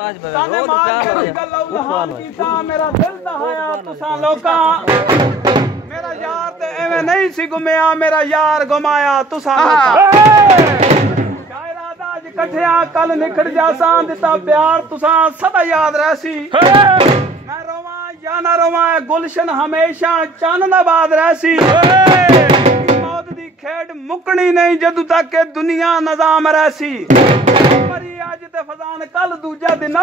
ताने मार के गल्ला उल्हान कीता मेरा दिल दहाया तुसा लोका मेरा यार ते एवें नहीं सी गुमिया मेरा यार गुमाया तुसा लोका कठिया कल निखड़ जासा दिता प्यार तुसा सदा याद रहसी मैं रोवा या ना रोवा गुलशन हमेशा चाननाबाद रहसी मौत दी खेड मुकनी नहीं जदू तक के दुनिया निजाम रहसी मरी अज ते फजान कल दूजा दिन